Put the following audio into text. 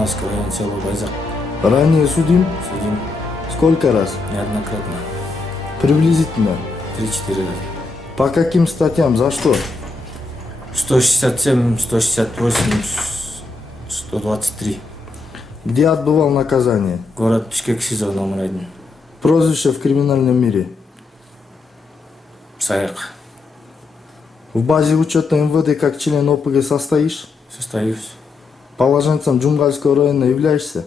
Джумгальский район, село Байзак. Ранее судим? Судим Сколько раз? неоднократно. Приблизительно. 3-4 раза. По каким статьям? За что? 167, 168, 123. Где отбывал наказание? Город Бишкек, СИЗО номер 1. Прозвище в криминальном мире? Саяк. В базе учета МВД как член ОПГ состоишь? Состоюсь. Положенцем Джумгальского района являешься?